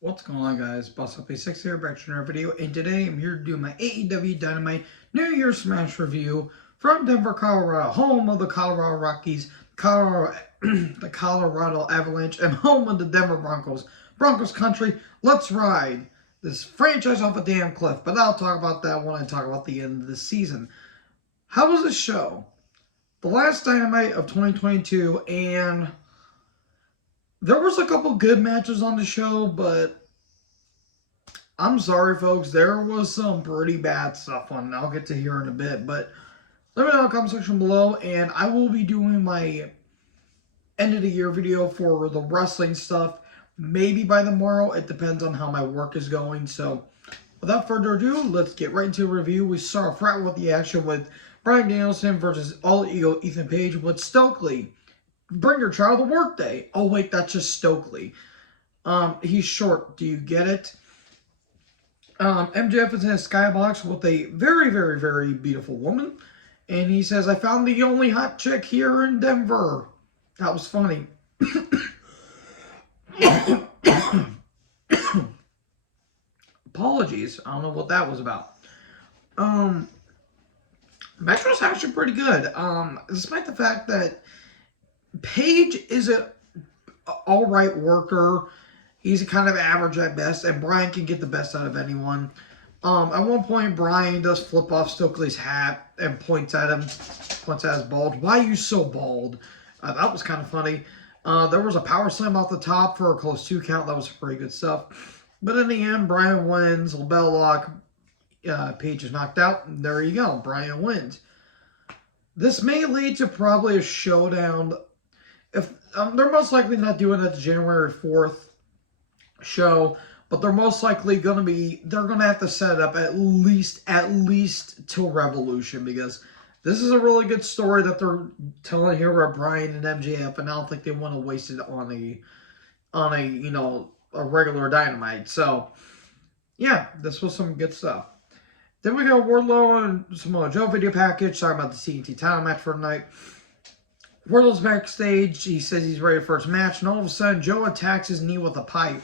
What's going on, guys? Boss Up A6 here, back to another video, and today I'm here to do my AEW Dynamite New Year's Smash review from Denver, Colorado, home of the Colorado Rockies, the Colorado Avalanche, and home of the Denver Broncos. Broncos country, let's ride this franchise off a damn cliff, but I'll talk about that when I talk about the end of the season. How was the show? The last Dynamite of 2022, and there was a couple good matches on the show, but I'm sorry, folks. There was some pretty bad stuff on it. I'll get to here in a bit, but let me know in the comment section below, and I will be doing my end of the year video for the wrestling stuff, maybe by tomorrow. It depends on how my work is going. So, without further ado, let's get right into the review. We start off right with the action with Bryan Danielson versus All Ego Ethan Page with Stokely. Bring your child to work day. Oh wait, that's just Stokely. He's short. Do you get it? MJF is in a skybox with a very, very, very beautiful woman. And he says, I found the only hot chick here in Denver. That was funny. Apologies. I don't know what that was about. Match was actually pretty good. Despite the fact that Paige is an alright worker. He's kind of average at best, and Bryan can get the best out of anyone. At one point, Bryan does flip off Stokely's hat and points at him, points at his bald. Why are you so bald? That was kind of funny. There was a power slam off the top for a close 2 count. That was pretty good stuff. But in the end, Bryan wins. LeBell lock. Paige is knocked out. And there you go. Bryan wins. This may lead to probably a showdown. If they're most likely not doing it the January 4th show, but they're most likely going to be, they're going to have to set it up at least till Revolution, because this is a really good story that they're telling here about Bryan and MJF, and I don't think they want to waste it on a a regular Dynamite. So yeah, this was some good stuff. Then we got Wardlow and Samoa Joe video package talking about the TNT title match for tonight. Wardlow's backstage. He says he's ready for his match, and all of a sudden, Joe attacks his knee with a pipe.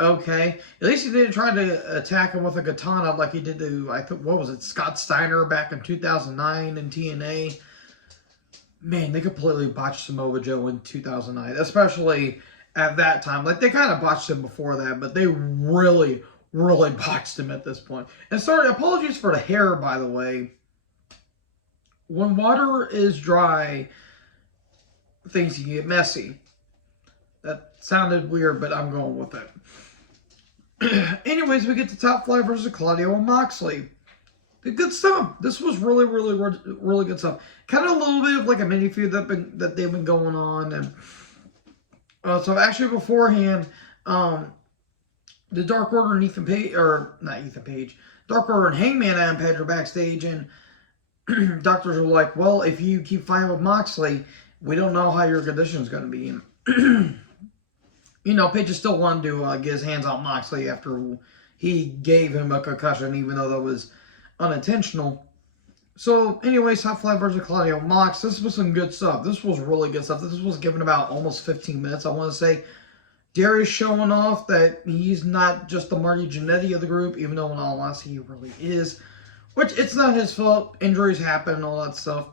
Okay. At least he didn't try to attack him with a katana like he did to, I think, what was it, Scott Steiner back in 2009 in TNA. Man, they completely botched Samoa Joe in 2009, especially at that time. Like, they kind of botched him before that, but they really, really botched him at this point. And sorry, apologies for the hair, by the way. When water is dry, things can get messy. That sounded weird, but I'm going with it. Anyways, we get to Top Flight versus Claudio and Moxley. Good stuff. This was really, really, really good stuff. Kind of a little bit of like a mini feud that they've been going on, and so actually beforehand, the Dark Order and Ethan Page, or not Ethan Page, Dark Order and Hangman Adam Page are backstage, and doctors are like, well, if you keep fighting with Moxley, we don't know how your condition is going to be. Page still wanted to get his hands on Moxley after he gave him a concussion, even though that was unintentional. So, anyways, Top Flight versus Claudio Mox. This was some good stuff. This was really good stuff. This was given about almost 15 minutes, I want to say. Darius showing off that he's not just the Marty Jannetty of the group, even though in all honesty he really is. Which, it's not his fault. Injuries happen and all that stuff.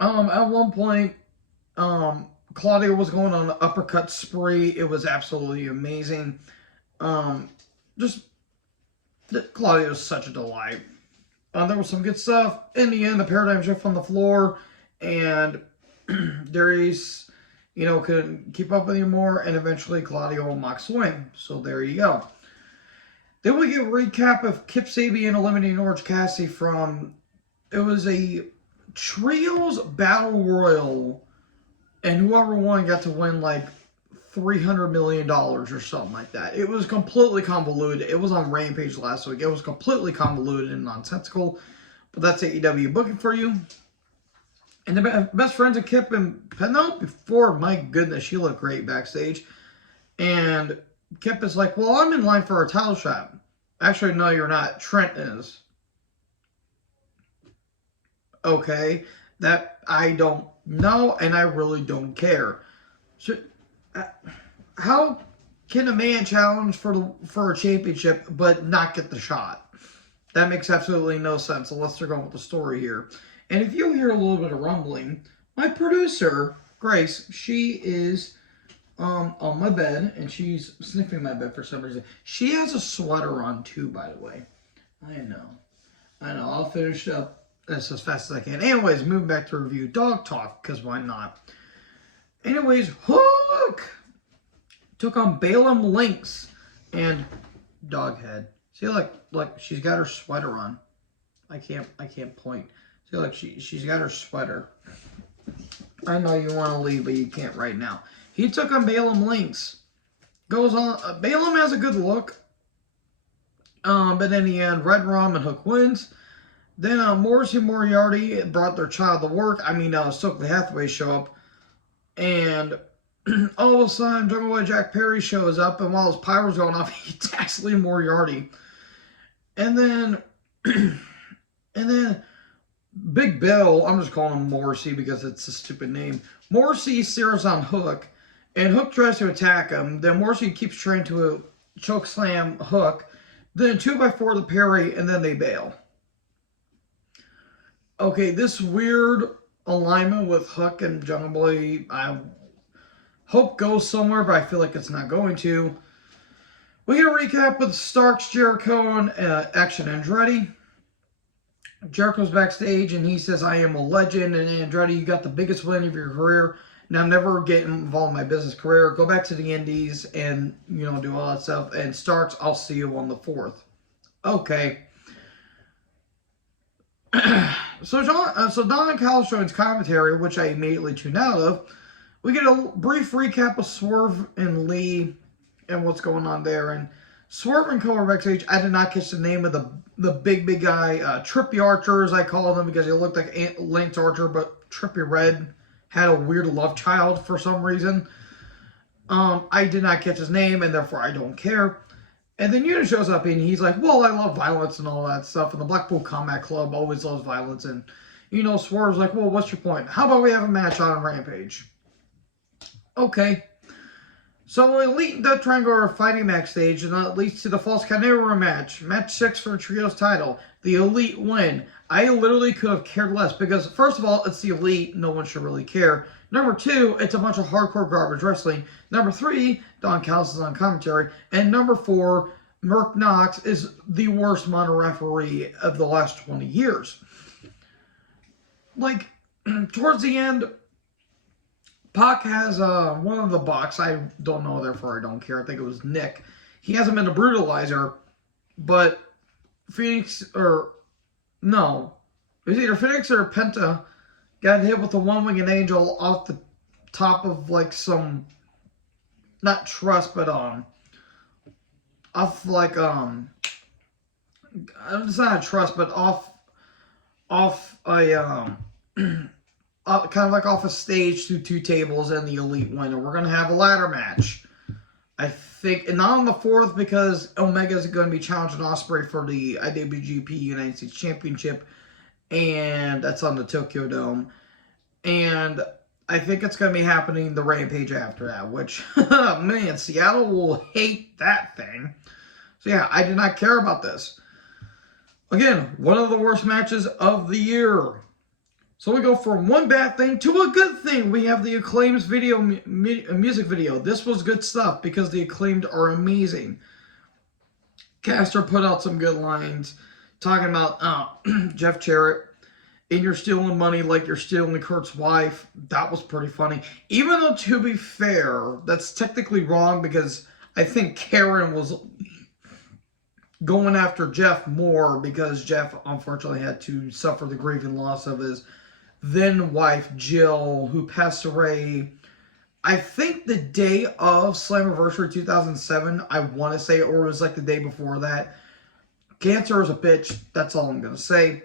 At one point, Claudio was going on an uppercut spree. It was absolutely amazing. Claudio is such a delight. There was some good stuff. In the end, the paradigm shift on the floor, and Darius, couldn't keep up anymore, and eventually Claudio and Mox win. So there you go. Then we get a recap of Kip Sabian eliminating Orange Cassidy from, it was a trios battle royal, and whoever won got to win like $300 million or something like that. It was completely convoluted. It was on Rampage last week. It was completely convoluted and nonsensical, but that's AEW booking for you. And the best friends of Kip and Penelope Ford, my goodness, she looked great backstage. And Kip is like, well, I'm in line for a title shot. Actually, no, you're not. Trent is. Okay, that I don't know, and I really don't care. So, how can a man challenge for a championship but not get the shot? That makes absolutely no sense unless they're going with the story here. And if you hear a little bit of rumbling, my producer, Grace, she is on my bed and she's sniffing my bed for some reason. She has a sweater on too, by the way. I know. I'll finish up this as fast as I can. Anyways, moving back to review Dog Talk, because why not? Anyways, Hook took on Balaam Lynx and Doghead. See, like she's got her sweater on. I can't point. See, like she's got her sweater. I know you want to leave, but you can't right now. He took on Balaam Lynx. Goes on. Balaam has a good look. But in the end, Red Rum and Hook wins. Then Morrissey and Moriarty brought their child to work. Stokely Hathaway show up. And all of a sudden, Jungle Boy Jack Perry shows up. And while his pyro's going off, he attacks Lee Moriarty. And then Big Bill, I'm just calling him Morrissey because it's a stupid name. Morrissey steers on Hook. And Hook tries to attack him. Then Morrissey keeps trying to choke slam Hook. Then 2x4 to Perry, and then they bail. Okay, this weird alignment with Hook and Jungle Boy, I hope goes somewhere, but I feel like it's not going to. We get a recap with Starks, Jericho, and Action Andretti. Jericho's backstage, and he says, I am a legend, and Andretti, you got the biggest win of your career. Now, never get involved in my business career. Go back to the Indies and, do all that stuff. And Starks, I'll see you on the 4th. Okay. So Don and Kyle joins commentary, which I immediately tuned out of. We get a brief recap of Swerve and Lee and what's going on there. And Swerve and Co are backstage. I did not catch the name of the big guy. Trippy Archer, as I call him, because he looked like Lance Archer, but Trippy Red had a weird love child for some reason. I did not catch his name, and therefore I don't care. And then Unit shows up, and he's like, well, I love violence and all that stuff, and the Blackpool Combat Club always loves violence, and, Swerve's like, well, what's your point? How about we have a match on Rampage? Okay. So Elite and Death Triangle are fighting backstage, and that leads to the False Canero match. Match 6 for the Trios title. The Elite win. I literally could have cared less because, first of all, it's the Elite. No one should really care. Number 2, it's a bunch of hardcore garbage wrestling. Number 3, Don Callis is on commentary. And number 4, Merc Knox is the worst modern referee of the last 20 years. Like, towards the end, Pac has one of the Bucks. I don't know, therefore I don't care. I think it was Nick. He hasn't been a brutalizer, but Phoenix, or no, it was either Phoenix or Penta got hit with a one-winged angel off the top of like some, not truss, but off like it's not a truss, but off a kind of like off a stage through 2 tables, and the Elite win. And we're gonna have a ladder match, I think, and not on the 4th because Omega is going to be challenging Ospreay for the IWGP United States Championship, and that's on the Tokyo Dome. And I think it's going to be happening the Rampage after that, which, man, Seattle will hate that thing. So yeah, I did not care about this. Again, one of the worst matches of the year. So we go from one bad thing to a good thing. We have the Acclaim's music video. This was good stuff because the Acclaimed are amazing. Caster put out some good lines talking about Jeff Jarrett, and you're stealing money like you're stealing Kurt's wife. That was pretty funny. Even though, to be fair, that's technically wrong because I think Karen was going after Jeff more because Jeff unfortunately had to suffer the grieving loss of his then wife Jill, who passed away, I think the day of Slammiversary 2007, I want to say, or it was like the day before that. Cancer is a bitch, that's all I'm going to say.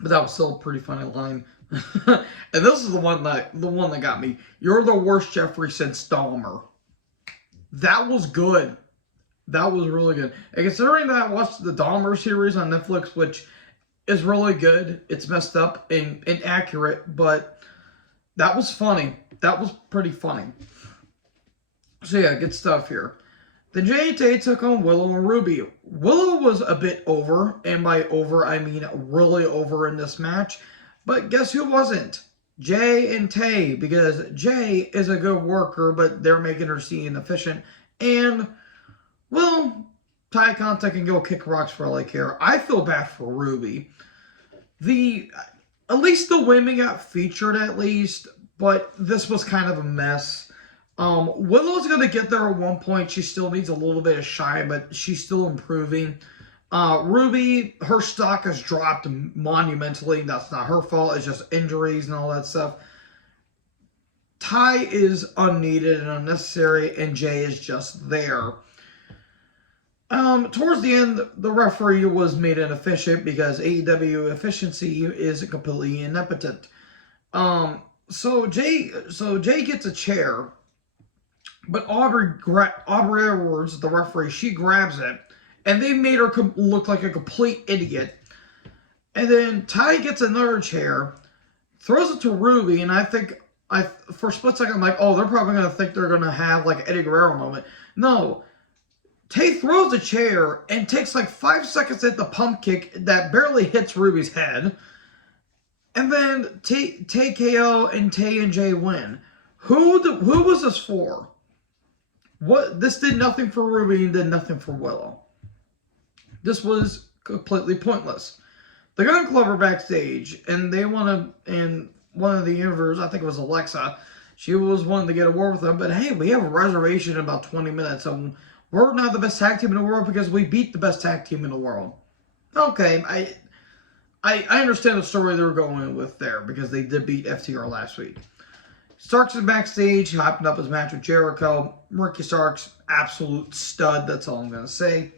But that was still a pretty funny line. And this is the one that got me. You're the worst Jeffrey since Dahmer. That was good. That was really good. And considering that I watched the Dahmer series on Netflix, which is really good. It's messed up and inaccurate, but that was funny. That was pretty funny. So yeah, good stuff here. Then Jay and Tay took on Willow and Ruby. Willow was a bit over, and by over I mean really over in this match. But guess who wasn't? Jay and Tay, because Jay is a good worker, but they're making her seem inefficient. And, well, Ty Conte can go kick rocks for all I care. I feel bad for Ruby. At least the women got featured at least, but this was kind of a mess. Willow's going to get there at one point. She still needs a little bit of shine, but she's still improving. Ruby, her stock has dropped monumentally. That's not her fault. It's just injuries and all that stuff. Ty is unneeded and unnecessary, and Jay is just there. Towards the end, the referee was made inefficient because AEW efficiency is completely impotent. So Jay gets a chair, but Aubrey Edwards, the referee, she grabs it, and they made her look like a complete idiot. And then Ty gets another chair, throws it to Ruby, and for a split second I'm like, oh, they're probably gonna think they're gonna have like an Eddie Guerrero moment. No. Tay throws the chair and takes like 5 seconds at the pump kick that barely hits Ruby's head. And then Tay KO and Tay and Jay win. Who was this for? This did nothing for Ruby and did nothing for Willow. This was completely pointless. The Gun Club are backstage, and and one of the interviewers, I think it was Alexa, she was wanting to get a word with them, but hey, we have a reservation in about 20 minutes, and we're not the best tag team in the world because we beat the best tag team in the world. Okay, I understand the story they were going with there because they did beat FTR last week. Starks is backstage, hopping up his match with Jericho. Ricky Starks, absolute stud, that's all I'm going to say.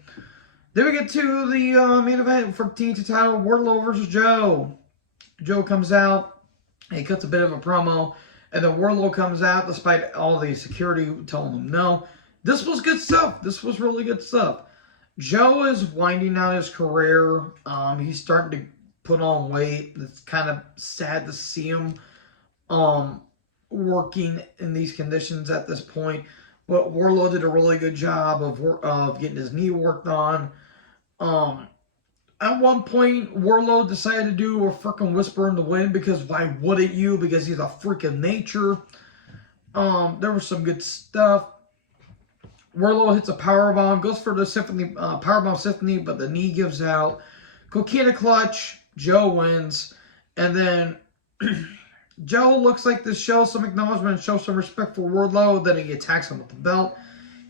Then we get to the main event for the TNT title, Wardlow versus Joe. Joe comes out, he cuts a bit of a promo, and then Wardlow comes out despite all the security telling him no. This was good stuff. This was really good stuff. Joe is winding down his career. He's starting to put on weight. It's kind of sad to see him working in these conditions at this point. But Wardlow did a really good job of getting his knee worked on. At one point, Wardlow decided to do a freaking whisper in the wind because why wouldn't you? Because he's a freak of nature. There was some good stuff. Wardlow hits a powerbomb, goes for the powerbomb symphony, but the knee gives out. Coquina clutch, Joe wins, and then Joe looks like to show some acknowledgement and show some respect for Wardlow. Then he attacks him with the belt.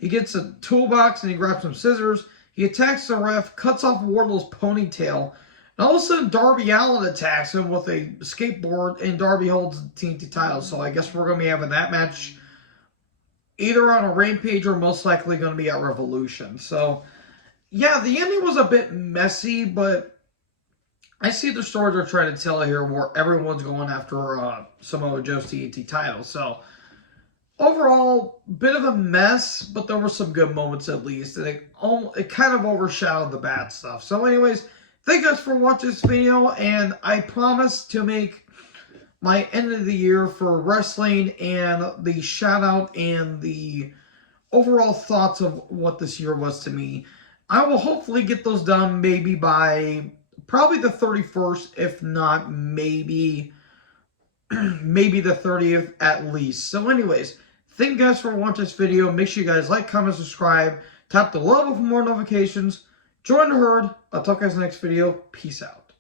He gets a toolbox and he grabs some scissors. He attacks the ref, cuts off Wardlow's ponytail, and all of a sudden Darby Allin attacks him with a skateboard, and Darby holds the TNT title. So I guess we're going to be having that match either on a Rampage or most likely going to be at Revolution. So, yeah, the ending was a bit messy, but I see the story they're trying to tell here where everyone's going after Samoa Joe's TNT title. So, overall, bit of a mess, but there were some good moments at least. And it kind of overshadowed the bad stuff. So, anyways, thank you guys for watching this video. And I promise to make my end of the year for wrestling and the shout out and the overall thoughts of what this year was to me. I will hopefully get those done maybe by probably the 31st, if not maybe the 30th at least. So anyways, thank you guys for watching this video. Make sure you guys like, comment, subscribe, tap the bell for more notifications. Join the herd. I'll talk to you guys in the next video. Peace out.